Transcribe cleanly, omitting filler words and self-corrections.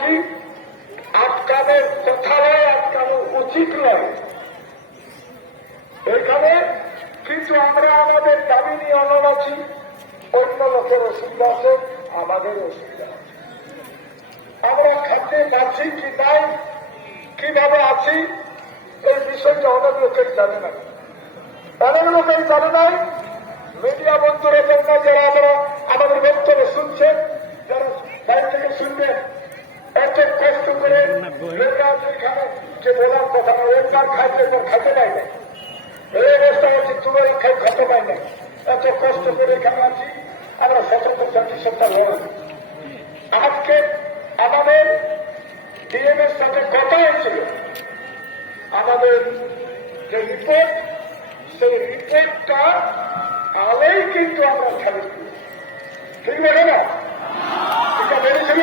কি আটকানোর কোথাও আটকানো উচিত নয় এখানে, কিন্তু আমরা আমাদের দাবি নিয়ে অনড় আছি। অন্য লোকের অসুবিধা আছে, আমাদের অসুবিধা আছে। আমরা খাদ্যে আছি কি নাই, কিভাবে আছি, এই বিষয়টা অনেক লোকেই জানে না। অনেক লোকেই জানে নাই। মিডিয়া বন্ধুরা জন্য যারা আমরা আমাদের বক্তব্য শুনছেন, যারা বাইরে থেকে শুনবেন, এত কষ্ট করে এখানে যে বলার কথা না, একবার খাইতে একবার খাইতে পাই না, এই অবস্থা হচ্ছে তোমার খাই খেতে পাই না। এত কষ্ট করে এখানে আছি আমরা, সচেতন জাতি সত্তা লড়াই। আজকে আমাদের ডিএমের সাথে কথা হয়েছিল, আমাদের যে রিপোর্ট, সেই রিপোর্টটা আলেই কিন্তু আমরা ছাড়ি, ঠিক আছে না? এটা বেরিয়েছিল।